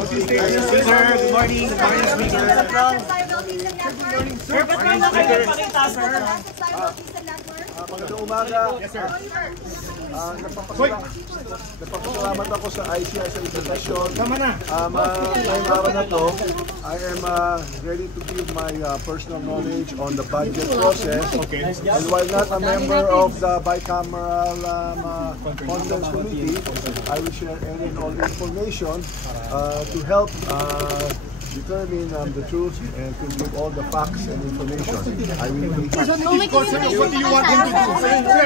Sir, good morning. Good morning, Speaker. Sir, ba't kayo na kayo pakita, sir? Magandang umaga. Yes, sir. Nagpapasalamat ako sa ICI sa invitation. Ngayong araw na to, I am ready to give my personal knowledge on the budget process. Okay. And while not a member of the bicameral conference committee, I will share any and all the information to help determine the truth and to give all the facts and information. I will be. What do you want him to do? Sir,